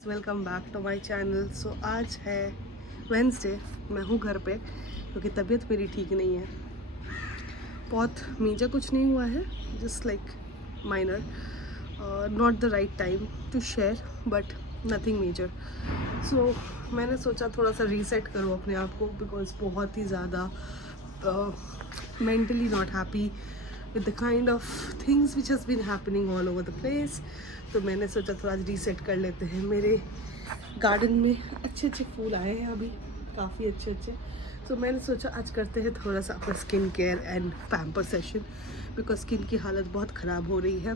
Welcome back to my channel. So आज है Wednesday, मैं हूँ घर पे क्योंकि तबीयत मेरी ठीक नहीं है। बहुत मेजर कुछ नहीं हुआ है, just like minor, not the right time to share but nothing major. So मैंने सोचा थोड़ा सा रीसेट करूँ अपने आप को, बिकॉज बहुत ही ज़्यादा mentally not happy with the kind of things which has been happening all over the place। तो मैंने सोचा थोड़ा रीसेट कर लेते हैं। मेरे गार्डन में अच्छे अच्छे फूल आए हैं अभी, काफ़ी अच्छे अच्छे। तो मैंने सोचा आज करते हैं थोड़ा सा अपना skin care and pamper session, because skin की हालत बहुत ख़राब हो रही है।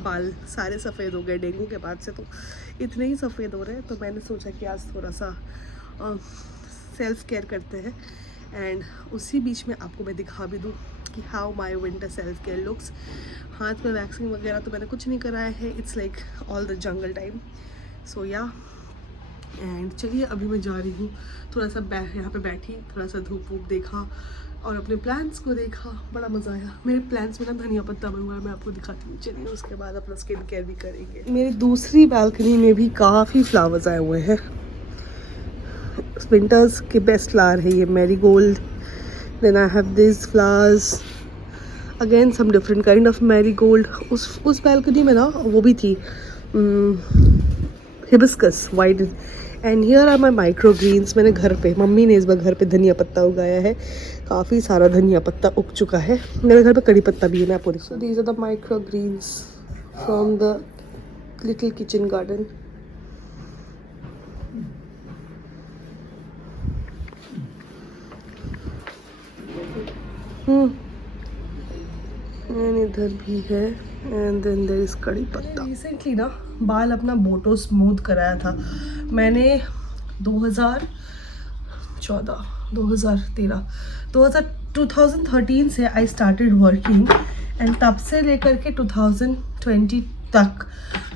बाल सारे सफ़ेद हो गए डेंगू के बाद से, तो इतने ही सफ़ेद हो रहे हैं। तो मैंने सोचा कि आज थोड़ा सा सेल्फ केयर करते हैं एंड उसी बीच में आपको मैं दिखा भी दूँ कि how my winter self care looks. हाथ में वैक्सिंग वगैरह तो मैंने कुछ नहीं कराया है, it's like all the jungle time. So yeah and चलिए अभी मैं जा रही हूँ, थोड़ा सा यहाँ पे बैठी, थोड़ा सा धूप वूप देखा और अपने प्लांट्स को देखा, बड़ा मज़ा आया। मेरे प्लांट्स में ना धनिया पत्ता बना हुआ है, मैं आपको दिखाती हूँ। चलिए उसके बाद अपना स्किन केयर भी करेंगे। मेरी दूसरी बालकनी में भी काफ़ी फ्लावर्स आए हुए हैं। विंटर्स के बेस्ट फ्लावर है ये marigold. Then I have this flowers again, some different kind of marigold. उस बालकनी में ना वो भी थी hibiscus white. And here are my micro greens. मैंने घर पे, मम्मी ने इस बार घर पे धनिया पत्ता उगाया है, काफ़ी सारा धनिया पत्ता उग चुका है। मेरे घर पे कड़ी पत्ता भी है, मैं आपको दिखाऊँ। These are the micro greens from the little kitchen garden. एंड इधर भी है एंड देन देयर इज कड़ी पत्ता। रिसेंटली ना बाल अपना बोटो स्मूथ कराया था मैंने 2014 2013 2013 से आई स्टार्टेड वर्किंग एंड तब से लेकर के 2020 तक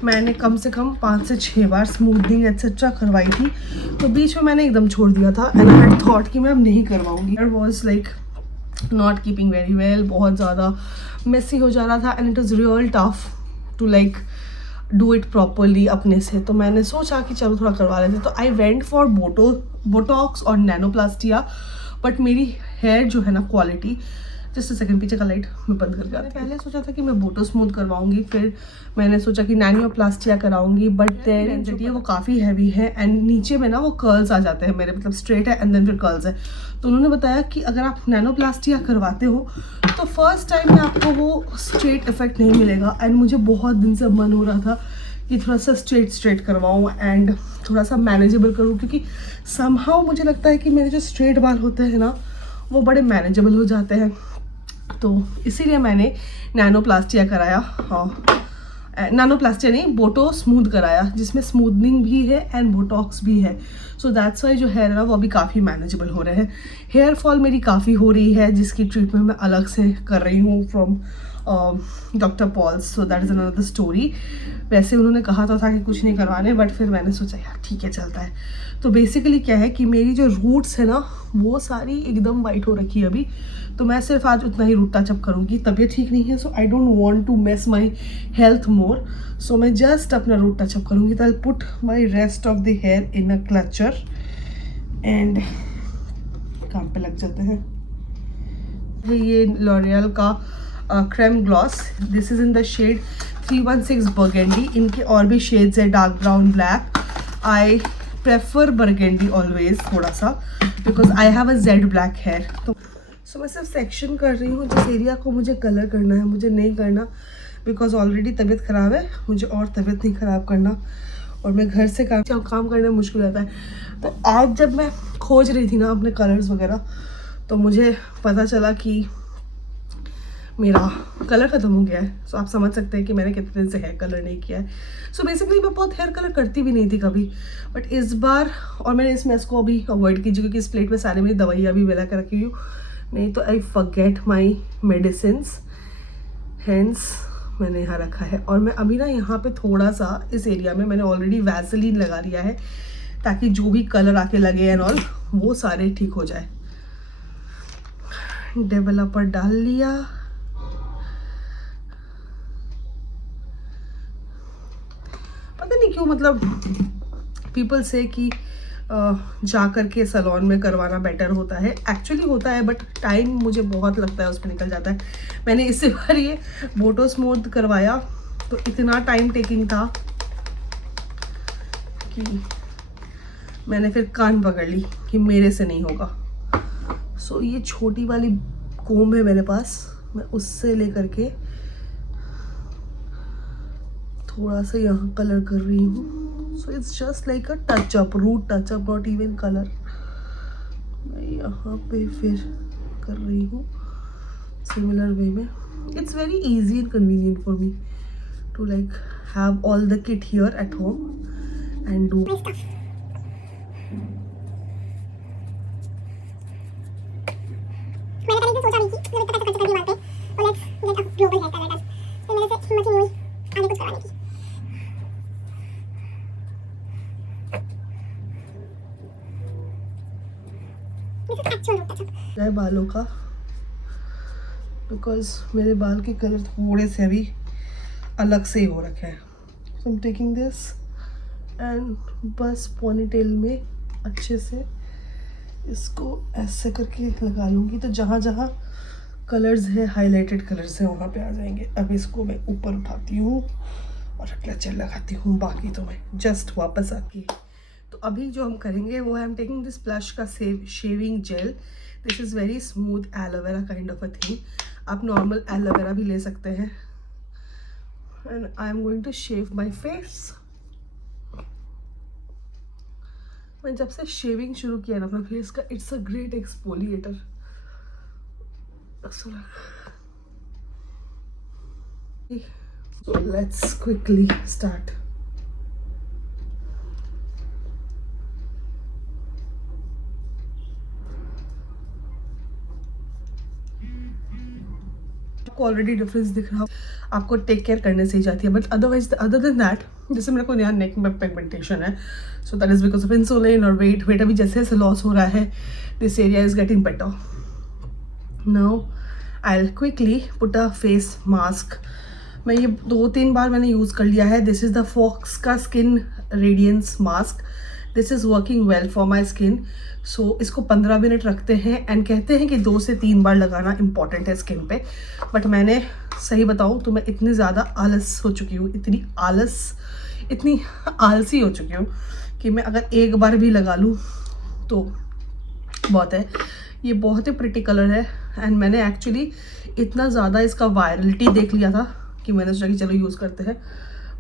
मैंने कम से कम 5 से 6 बार स्मूथनिंग एक्सेट्रा करवाई थी। तो बीच में मैंने एकदम छोड़ दिया था एंड आई हैड थॉट कि मैं अब नहीं करवाऊंगी। It was like not keeping very well, बहुत ज़्यादा मेसी हो जा रहा था and it is real tough to like do it properly अपने से। तो मैंने सोचा कि चलो थोड़ा करवा लेते। तो आई वेंट फॉर बोटॉक्स और नैनोप्लास्टिया, बट मेरी हेयर जो है ना क्वालिटी, जस्ट अ सेकंड, पीछे का लाइट मैं बंद करके आती। पहले सोचा था कि मैं बोटो स्मूथ करवाऊंगी, फिर मैंने सोचा कि नैनोप्लास्टिया कराऊंगी, बट देन डेंसिटी है वो काफ़ी हैवी है एंड नीचे में ना वो कर्ल्स आ जाते हैं मेरे, मतलब स्ट्रेट है एंड देन फिर कर्ल्स है। तो उन्होंने बताया कि अगर आप नैनोप्लास्टिया करवाते हो तो फर्स्ट टाइम में आपको वो स्ट्रेट इफेक्ट नहीं मिलेगा। एंड मुझे बहुत दिन से मन हो रहा था कि थोड़ा सा स्ट्रेट करवाऊँ एंड थोड़ा सा मैनेजेबल करूँ, क्योंकि समहाउ मुझे लगता है कि मेरे जो स्ट्रेट बाल होते हैं ना वो बड़े मैनेजेबल हो जाते हैं। तो इसीलिए मैंने नैनोप्लास्टिया कराया। हाँ, नैनोप्लास्टिया नहीं, बोटो स्मूथ कराया, जिसमें स्मूथनिंग भी है एंड बोटॉक्स भी है। सो दैट्स वाई जो हेयर है ना वो अभी काफ़ी मैनेजेबल हो रहे हैं। हेयर फॉल मेरी काफ़ी हो रही है, जिसकी ट्रीटमेंट मैं अलग से कर रही हूँ from doctor Paul's. So that is another story. वैसे उन्होंने कहा था कि कुछ नहीं करवाने, बट फिर मैंने सोचा यार ठीक है चलता है। तो बेसिकली क्या है कि मेरी जो रूट्स है ना वो सारी एकदम वाइट हो रखी है अभी। तो मैं सिर्फ आज उतना ही रूट टचअप करूँगी, तबीयत ठीक नहीं है, so I don't want to mess my health more. So मैं जस्ट अपना रूट टचअप करूँगी। तो I put my rest of the hair in a clutcher and काम पे लग जाते हैं। ये लॉरियल का creme gloss, this is in the shade 316 burgundy. इनके और भी शेड्स है, dark brown, black. I prefer burgundy always थोड़ा सा, because I have a jet black hair. तो सो मैं सिर्फ सेक्शन कर रही हूँ जिस एरिया को मुझे कलर करना है, मुझे नहीं करना, बिकॉज ऑलरेडी तबीयत ख़राब है, मुझे और तबीयत नहीं ख़राब करना। और मैं घर से काम करने में मुश्किल होता है। तो आज जब मैं खोज रही थी ना अपने कलर्स वगैरह, तो मुझे पता चला कि मेरा कलर ख़त्म हो गया है। सो आप समझ सकते हैं कि मैंने कितने दिन से हेयर कलर नहीं किया है। सो बेसिकली मैं बहुत हेयर कलर करती भी नहीं थी कभी, बट इस बार, और मैंने इस मैस को अभी अवॉइड कीजिए क्योंकि इस प्लेट में सारी मेरी दवाइयाँ भी मिला कर रखी हूँ, नहीं तो I forget my medicines, hence मैंने यहाँ रखा है। और मैं अभी ना यहाँ पे थोड़ा सा इस एरिया में मैंने ऑलरेडी वैसलीन लगा लिया है, ताकि जो भी कलर आके लगे एंड ऑल वो सारे ठीक हो जाए। डेवलपर डाल लिया, पता नहीं क्यों मतलब पीपल से कि जा कर के सैलून में करवाना बेटर होता है, एक्चुअली होता है, बट टाइम मुझे बहुत लगता है, उसमें निकल जाता है। मैंने इसी बार ये बोटो स्मूथ करवाया तो इतना टाइम टेकिंग था कि मैंने फिर कान पकड़ ली कि मेरे से नहीं होगा। सो ये छोटी वाली कोम है मेरे पास, मैं उससे लेकर के थोड़ा सा यहाँ कलर कर रही हूँ। So it's just like a touch up, root touch up, not even colour. मैं यहाँ पे फिर कर रही हूँ सिमिलर वे में। It's very easy and convenient for me to like have all the kit here at home and do. मैंने कल सोचा नहीं कि मैं इतना पैसा खर्च कर रही हूँ वहाँ पे, तो let's get a global hair colour. तो मेरे से हिम्मत ही नहीं हुई आगे कुछ करवाने की। This is actual root touch up. है बालों का, बिकॉज मेरे बाल के कलर थोड़े से अभी अलग से ही हो रखे हैं। So I am taking this and बस पोनीटेल में अच्छे से इसको ऐसे करके लगा लूँगी, तो जहाँ जहाँ कलर्स है, हाइलाइटेड कलर्स है, वहाँ पे आ जाएंगे। अब इसको मैं ऊपर उठाती हूँ और क्लचर लगाती हूँ, बाकी तो मैं जस्ट वापस आती। तो अभी जो हम करेंगे वो I am taking this Plush का shaving gel. This is very smooth aloe vera kind of a thing. आप नॉर्मल एलोवेरा भी ले सकते हैं। And I am going to shave my face. मैं जब से शेविंग शुरू किया ना अपना फेस का, it's a great exfoliator. So let's quickly start. आपको ऑलरेडी डिफरेंस दिख रहा, आपको टेक केयर करने से ही जाती है, but otherwise other than that, जैसे मेरे को यहाँ नेक में पिगमेंटेशन है, so that is because of insulin और वेट अभी जैसे जैसे लॉस हो रहा है, this area is getting better. Now I will quickly put a face mask. मैं ये 2-3 बार मैंने यूज़ कर लिया है। दिस इज़ द फॉक्स का skin radiance mask. This is working well for my skin. सो इसको 15 मिनट रखते हैं एंड कहते हैं कि 2 से 3 बार लगाना इंपॉर्टेंट है स्किन पे। बट मैंने सही बताऊँ तो मैं इतनी ज़्यादा आलस हो चुकी हूँ, इतनी आलसी हो चुकी हूँ कि मैं अगर एक बार भी लगा लूँ तो बहुत है। ये बहुत ही प्रिटी कलर है एंड मैंने एक्चुअली इतना ज़्यादा इसका वायरलिटी देख लिया था कि मैंने सोचा कि चलो यूज़ करते हैं।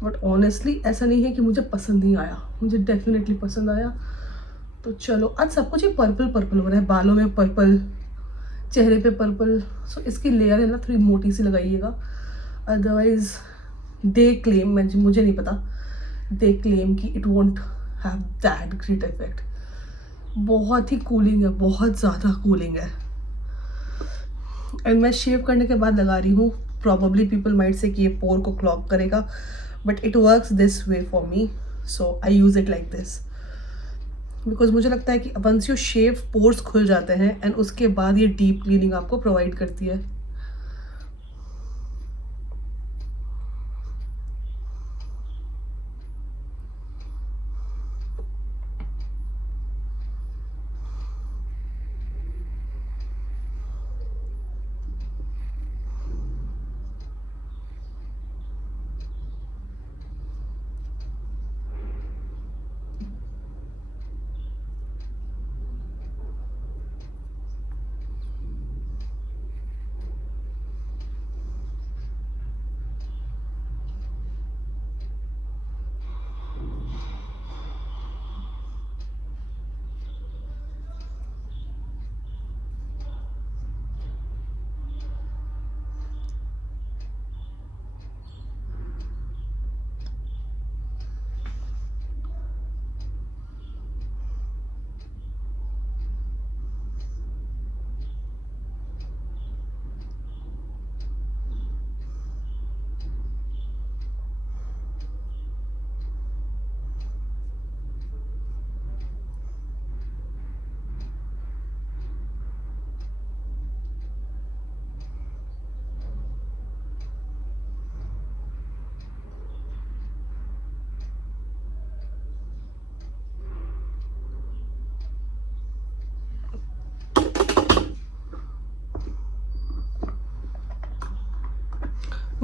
बट ऑनेस्टली ऐसा नहीं है कि मुझे पसंद नहीं आया, मुझे डेफिनेटली पसंद आया। तो चलो, आज सब कुछ ही पर्पल पर्पल हो रहा है, बालों में पर्पल, चेहरे पे पर्पल। सो इसकी लेयर है ना थोड़ी मोटी सी लगाइएगा, अदरवाइज दे क्लेम, मुझे नहीं पता, दे क्लेम कि it won't have that great effect. बहुत ही कूलिंग है, बहुत ज़्यादा कूलिंग है। एंड मैं शेव करने के बाद लगा रही हूँ। प्रॉबली पीपल माइट से कि ये पोर को क्लॉग करेगा, but it works this way for me, so I use it like this. Because मुझे लगता है कि वंस यू शेव, पोर्स खुल जाते हैं एंड उसके बाद ये डीप क्लीनिंग आपको प्रोवाइड करती है।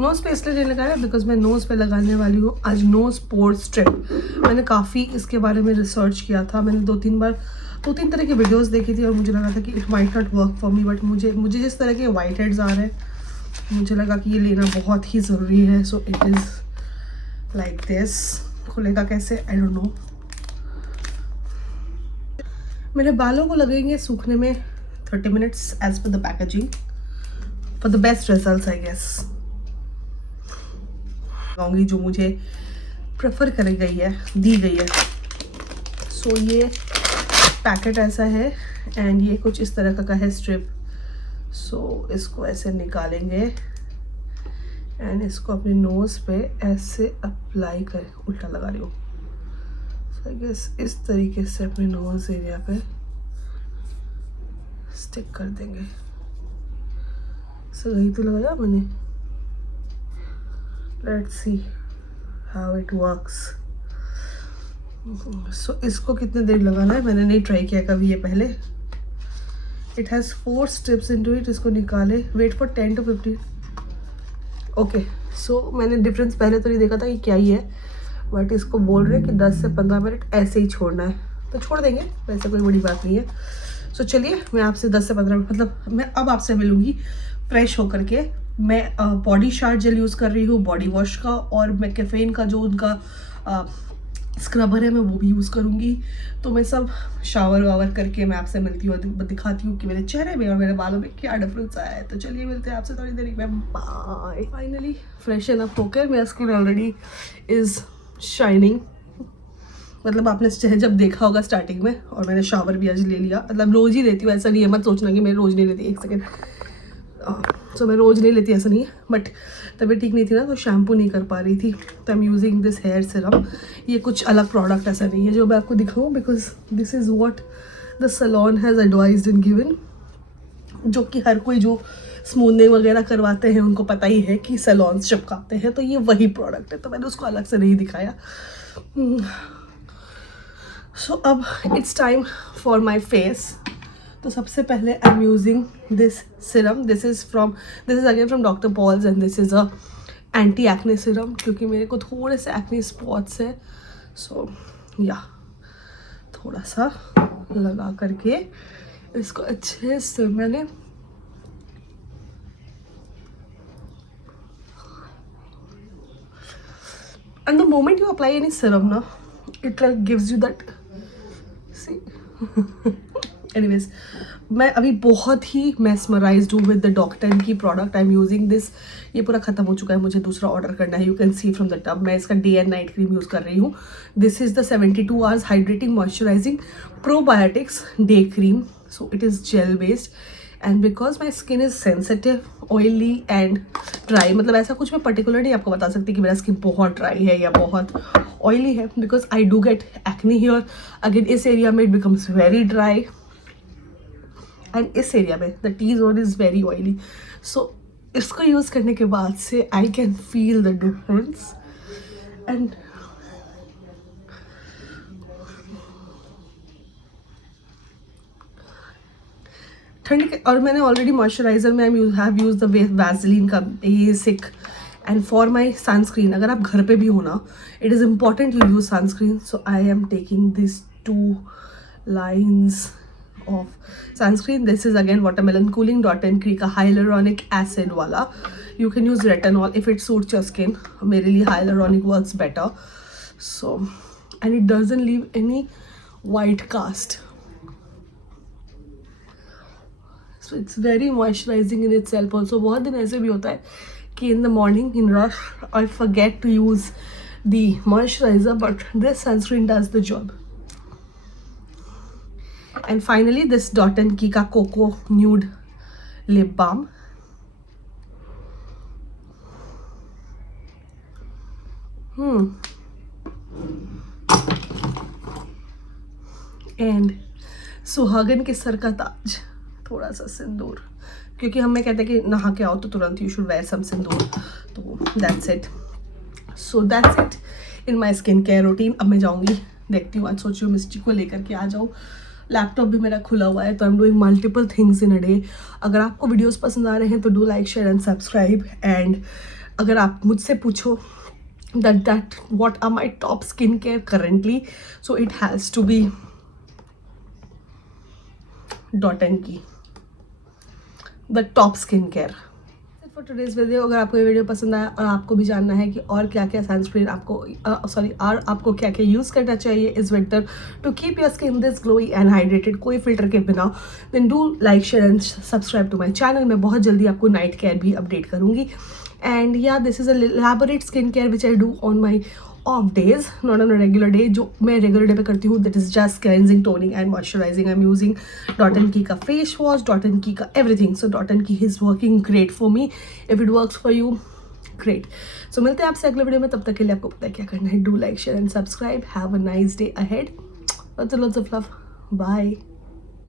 नोज़ पे इसलिए नहीं लगाया बिकॉज मैं नोज़ पे लगाने वाली हूँ आज नोज़ पोर स्ट्रिप। मैंने काफ़ी इसके बारे में रिसर्च किया था, मैंने 2-3 तरह के वीडियोस देखी थी और मुझे लगा था कि it might not work for me, but मुझे जिस तरह के वाइट हेड्स आ रहे हैं मुझे लगा कि ये लेना बहुत ही ज़रूरी है। So it is like this. खुलेगा कैसे आई डोंट नो। मेरे बालों को लगेंगे सूखने में 30 minutes as per the packaging for the best results I guess. लगाऊंगी जो मुझे प्रेफर करी गई है, दी गई है। सो ये पैकेट ऐसा है एंड ये कुछ इस तरह का है स्ट्रिप। सो इसको ऐसे निकालेंगे एंड इसको अपने नोज़ पे ऐसे अप्लाई कर, उल्टा लगा रही हूँ। सो आई गेस इस तरीके से अपने नोज़ एरिया पे स्टिक कर देंगे। सही तो लगाया मैंने। Let's see how it works. So इसको कितने देर लगाना है मैंने नहीं ट्राई किया कभी ये पहले। It has 4 steps into it. इसको निकाले, वेट फॉर 10 to 15। ओके, सो मैंने डिफरेंस पहले तो नहीं देखा था कि क्या ही है, बट इसको बोल रहे हैं कि 10 से 15 मिनट ऐसे ही छोड़ना है, तो छोड़ देंगे, वैसे कोई बड़ी बात नहीं है। सो चलिए मैं आपसे 10 से 15 मिनट मतलब मैं अब आपसे मिलूँगी फ्रेश होकर के। मैं बॉडी शार्ट जेल यूज़ कर रही हूँ बॉडी वॉश का, और मैं कैफेन का जो उनका स्क्रबर है मैं वो भी यूज़ करूँगी। तो मैं सब शावर वावर करके मैं आपसे मिलती हूँ, दिखाती हूँ कि मेरे चेहरे में और मेरे बालों में क्या डिफरेंस आया है। तो चलिए मिलते हैं आपसे थोड़ी देर में। बाय। फाइनली फ्रेश अप होकर मेरा स्किन ऑलरेडी इज़ शाइनिंग। मतलब आपने जब देखा होगा स्टार्टिंग में, और मैंने शावर भी आज ले लिया। मतलब रोज़ ही लेती हूँ, ऐसा नहीं है, मत सोचना कि मैं रोज़ नहीं लेती। एक सेकेंड। सो मैं रोज़ नहीं लेती ऐसा नहीं है, बट तबीयत ठीक नहीं थी ना तो शैम्पू नहीं कर पा रही थी, तो I am using this hair serum. ये कुछ अलग प्रोडक्ट ऐसा नहीं है जो मैं आपको दिखाऊँ, because this is what the salon has advised and given, जो कि हर कोई जो स्मूथनिंग वगैरह करवाते हैं उनको पता ही है कि सैलून्स चिपकाते हैं, तो ये वही प्रोडक्ट है, तो मैंने उसको अलग से नहीं दिखाया। सो अब it's time for my face. तो सबसे पहले I am using this serum. This is again from doctor Paul's and this is a anti acne serum, क्योंकि मेरे को थोड़े से एक्ने स्पॉट्स है। सो या थोड़ा सा लगा करके इसको अच्छे से मैंने and the moment you apply any serum na, it like gives you that see anyways मैं अभी बहुत ही mesmerized हूँ with the Doctor की product. I am using this. ये पूरा ख़त्म हो चुका है, मुझे दूसरा ऑर्डर करना है। You can see from the tub. मैं इसका day and night cream use कर रही हूँ। This is the 72 hours hydrating moisturising probiotics day cream. So it is gel based and because my skin is sensitive, oily and dry, मतलब ऐसा कुछ मैं particular नहीं आपको बता सकती कि मेरा स्किन बहुत ड्राई है या बहुत ऑयली है, because I do get acne here. Again इस एरिया में it becomes very dry and इस एरिया में the T zone is very oily. So इसको यूज़ करने के बाद से I can feel the difference and ठंड के। और मैंने ऑलरेडी मॉइस्चराइजर में हैव यूज द वैसलीन का basic. And for my sunscreen, अगर आप घर पे भी हो ना, it is important you use sunscreen. So I am taking this 2 lines of sunscreen. This is again Watermelon Cooling Dot and Creek, a hyaluronic acid wala. You can use retinol if it suits your skin. मेरे लिए hyaluronic works better. So and it doesn't leave any white cast. So it's very moisturizing in itself also. बहुत दिन ऐसे भी होता है कि in the morning in rush I forget to use the moisturizer, but this sunscreen does the job. And finally this Dot and Key का Cocoa Nude Lip Balm. And सुहागन के सर का ताज, थोड़ा सा सिंदूर, क्योंकि हमें कहते हैं कि नहा के आओ तो तुरंत यू शुड वेयर सम सिंदूर। तो that's it. So that's it in my skin care routine. अब मैं जाऊँगी, देखती हूँ, आज सोच रही हूँ मिस्टी को लेकर के आ जाऊँ। लैपटॉप भी मेरा खुला हुआ है, तो I am doing multiple things in a day. अगर आपको वीडियोस पसंद आ रहे हैं तो do like share and subscribe and अगर आप मुझसे पूछो that what are my top skincare currently, so it has to be Dot & Key, the top skincare. For today's video, अगर आपको ये वीडियो पसंद आया और आपको भी जानना है कि और क्या क्या सनस्क्रीन आपको क्या क्या यूज़ करना चाहिए इस winter to keep your skin this glowy and hydrated, कोई फिल्टर के बिना, then do like share and subscribe to my channel. मैं बहुत जल्दी आपको नाइट केयर भी अपडेट करूँगी. And yeah this is a elaborate skin care which I do on my off days, not on a regular day. जो मैं regular day पे करती हूँ that is just cleansing, toning and moisturising. I am using Dot & Key का face wash, Dot & Key का everything. So Dot & Key is working great for me. If it works for you, great. So मिलते हैं आपसे अगले video में. तब तक के लिए आपको पता है क्या करना है. Do like share and subscribe. Have a nice day ahead. Lots of love. Bye.